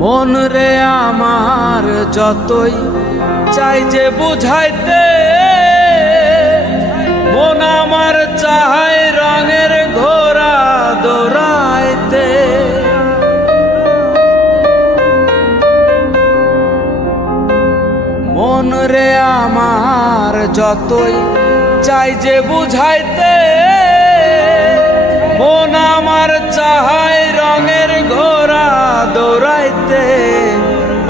মন রে আমার যতই চাই যে বুঝাইতে, মন আমার চাহাই রঙের ঘোড়া দৌড়াইতে। মন রে আমার যতই চাই যে বুঝাইতে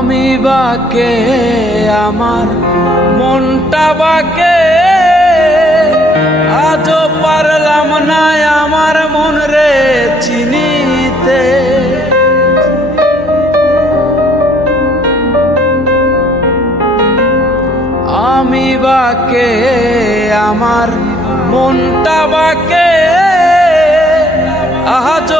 আমি বাকে, আমার মনটা বাকে। আজও পারলাম না আমার মন রে চিনিতে। আমি বাকে, আমার মনটা বাকে। আজও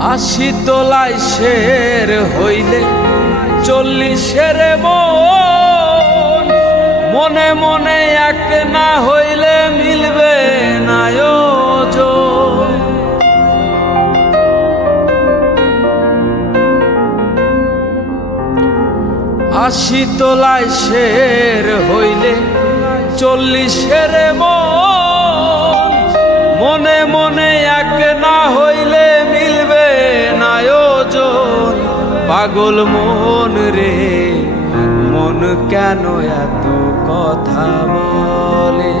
আশি তোলাই শের হইলে চল্লিশের মন মনে মনে এক না হইলে মিলবে না যোজন। আশি তোলাই শের হইলে চল্লিশের মন পাগল মন রে, মন কেন এত কথা বলে?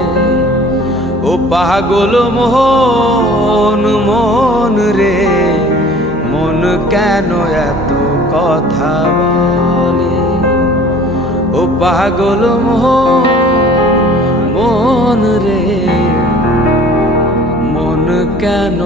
ও পাগল মোহন মন রে, মন কেন এত কথা বলে? ও পাগল মোহন মন রে, মন কেন